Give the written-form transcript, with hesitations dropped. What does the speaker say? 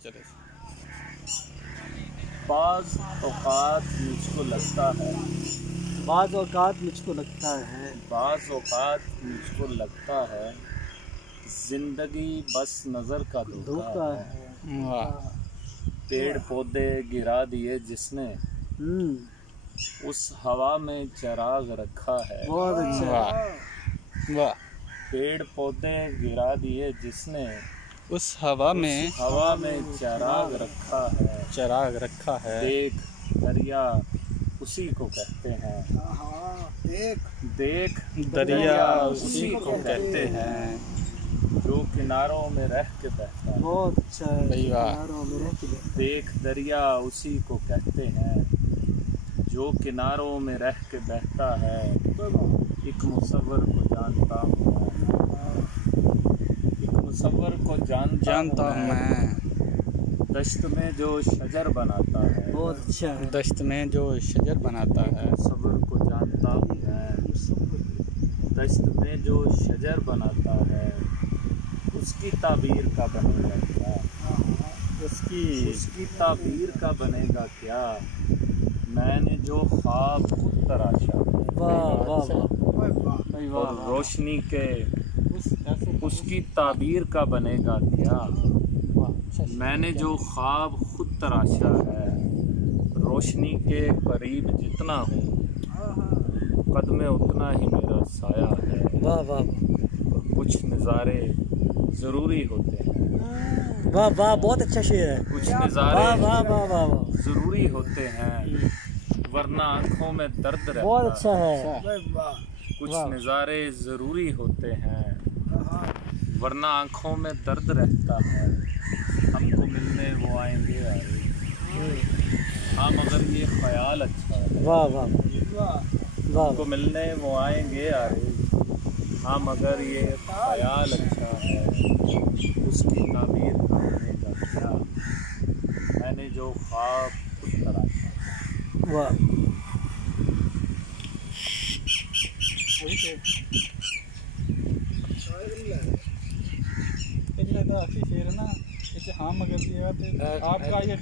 चले। बाज़ औक़ात मुझको लगता है, बाज़ औक़ात मुझको लगता है, बाज़ औक़ात मुझको लगता है, ज़िंदगी बस नज़र का धोखा है। वाह। पेड़ पौधे गिरा दिए जिसने, उस हवा में चिराग रखा है। बहुत अच्छा। वाह वाह। पेड़ पौधे गिरा दिए जिसने, उस हवा में चिराग रखा है। चिराग रखा है। देख दरिया उसी को कहते हैं, देख दरिया उसी को कहते हैं, जो किनारों में रह के बहता है। बहुत अच्छा है। भाई वाह। देख दरिया उसी को कहते हैं, जो किनारों में रह के बहता है। एक मुसव्वर को जानता हूँ, एक मुसव्वर को जानता हूँ मैं, दश्त में जो शजर बनाता है। बहुत अच्छा है। दश्त में जो शजर बनाता है। मुसव्वर को जानता हूँ मैं, दश्त में जो शजर बनाता है, उसकी ताबीर का बनेगा क्या, उसकी ताबीर का बनेगा क्या, मैंने जो ख्वाब खुद तराशा है। वाह वाह। और रोशनी के उसकी ताबीर का बनेगा क्या, मैंने जो ख्वाब खुद तराशा है। रोशनी के करीब जितना हूँ, कदमे उतना ही मेरा साया है। वाह वाह। और कुछ नज़ारे ज़रूरी होते हैं। वाह वाह, बहुत अच्छा शेर है। कुछ नज़ारे वाह वाह वाह वाह, ज़रूरी होते हैं, वरना आँखों में दर्द रहता है। बहुत अच्छा है। कुछ नज़ारे ज़रूरी होते हैं, वरना आँखों में दर्द रहता है। हमको मिलने वो आएंगे यार, हाँ मगर ये ख्याल अच्छा है। वाह वाह वाह। हमको मिलने वो आएंगे यार, हाँ मगर ये ख्याल अच्छा है। उसकी ताबीर का बनेगा क्या, मैंने जो ख्वाब खुद तराशा। वाह। शेर है ना, हाँ मगर आपका ये